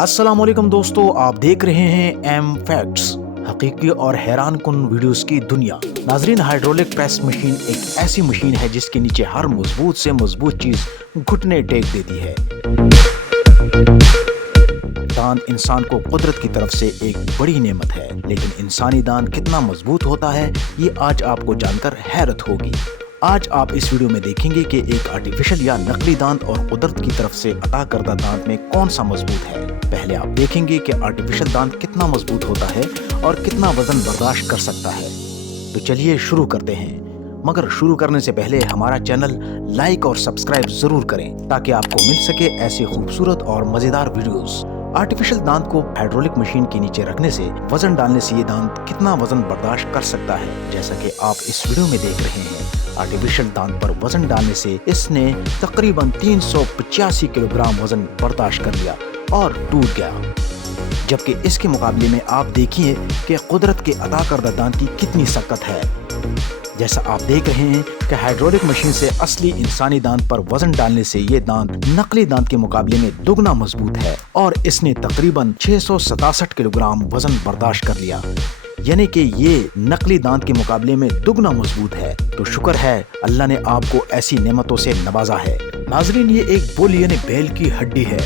अस्सलाम वालेकुम दोस्तों, आप देख रहे हैं एम फैक्ट्स, हकीकी और हैरान कुन वीडियोस की दुनिया। नाजरीन, हाइड्रोलिक प्रेस मशीन एक ऐसी मशीन है जिसके नीचे हर मजबूत से मजबूत चीज घुटने टेक देती है। दांत इंसान को कुदरत की तरफ से एक बड़ी नेमत है, लेकिन इंसानी दांत कितना मजबूत होता है ये आज आपको जानकर हैरत होगी। आज आप इस वीडियो में देखेंगे कि एक आर्टिफिशियल या नकली दांत और कुदरत की तरफ से अता करदा दांत में कौन सा मजबूत है। पहले आप देखेंगे कि आर्टिफिशियल दांत कितना मजबूत होता है और कितना वजन बर्दाश्त कर सकता है। तो चलिए शुरू करते हैं, मगर शुरू करने से पहले हमारा चैनल लाइक और सब्सक्राइब जरूर करें ताकि आपको मिल सके ऐसे खूबसूरत और मजेदार वीडियोस। आर्टिफिशियल दांत को हाइड्रोलिक मशीन के नीचे रखने से वजन डालने से ये दांत कितना वजन बर्दाश्त कर सकता है, जैसा कि आप इस वीडियो में देख रहे हैं। आर्टिफिशियल दांत पर वजन डालने से इसने तकरीबन 385 किलोग्राम वजन बर्दाश्त कर लिया और टूट गया, जबकि इसके मुकाबले में आप देखिए कि कुदरत के अता करदा दांत की कितनी सख्त है। जैसा आप देख रहे हैं कि हाइड्रोलिक मशीन से असली इंसानी दांत पर वजन डालने से ये दांत नकली दांत के मुकाबले में दुगना मजबूत है और इसने तकरीबन 667 किलोग्राम वजन बर्दाश्त कर लिया, यानी कि ये नकली दांत के मुकाबले में दुगना मजबूत है। तो शुक्र है अल्लाह ने आपको ऐसी नेमतों से नवाजा है। नाजरीन, ये एक बुल यानी बैल की हड्डी है।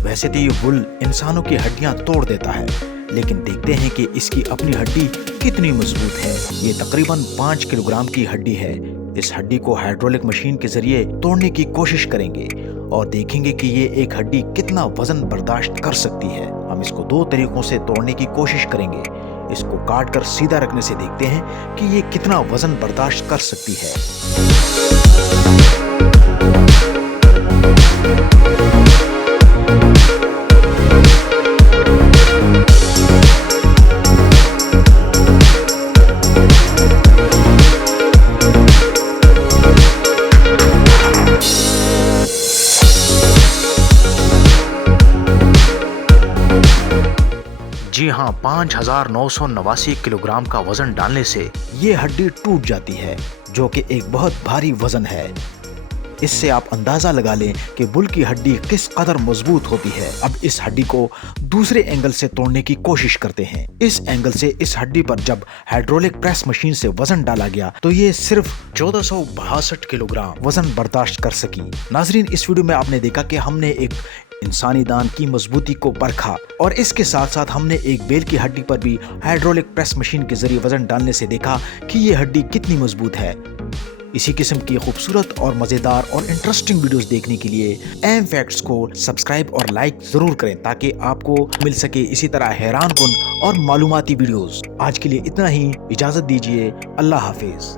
वैसे तो ये बुल इंसानों की हड्डियां तोड़ देता है, लेकिन देखते हैं कि इसकी अपनी हड्डी कितनी मजबूत है। ये तकरीबन 5 किलोग्राम की हड्डी है। इस हड्डी को हाइड्रोलिक मशीन के जरिए तोड़ने की कोशिश करेंगे और देखेंगे कि ये एक हड्डी कितना वजन बर्दाश्त कर सकती है। हम इसको 2 तरीकों से तोड़ने की कोशिश करेंगे। इसको काट कर सीधा रखने से देखते हैं कि ये कितना वजन बर्दाश्त कर सकती है। जी हाँ, 5989 किलोग्राम का वजन डालने से ये हड्डी टूट जाती है, जो कि एक बहुत भारी वजन है। इससे आप अंदाजा लगा लें कि बुल की हड्डी किस कदर मजबूत होती है। अब इस हड्डी को दूसरे एंगल से तोड़ने की कोशिश करते हैं। इस एंगल से इस हड्डी पर जब हाइड्रोलिक प्रेस मशीन से वजन डाला गया तो ये सिर्फ 1462 किलोग्राम वजन बर्दाश्त कर सकी। नाजरीन, इस वीडियो में आपने देखा कि हमने एक इंसानी दांत की मजबूती को परखा और इसके साथ साथ हमने एक बैल की हड्डी पर भी हाइड्रोलिक प्रेस मशीन के जरिए वजन डालने से देखा कि ये हड्डी कितनी मजबूत है। इसी किस्म की खूबसूरत और मजेदार और इंटरेस्टिंग वीडियोस देखने के लिए एम फैक्ट्स को सब्सक्राइब और लाइक जरूर करें ताकि आपको मिल सके इसी तरह हैरान कुन और मालूमाती वीडियोस। आज के लिए इतना ही, इजाजत दीजिए। अल्लाह हाफिज।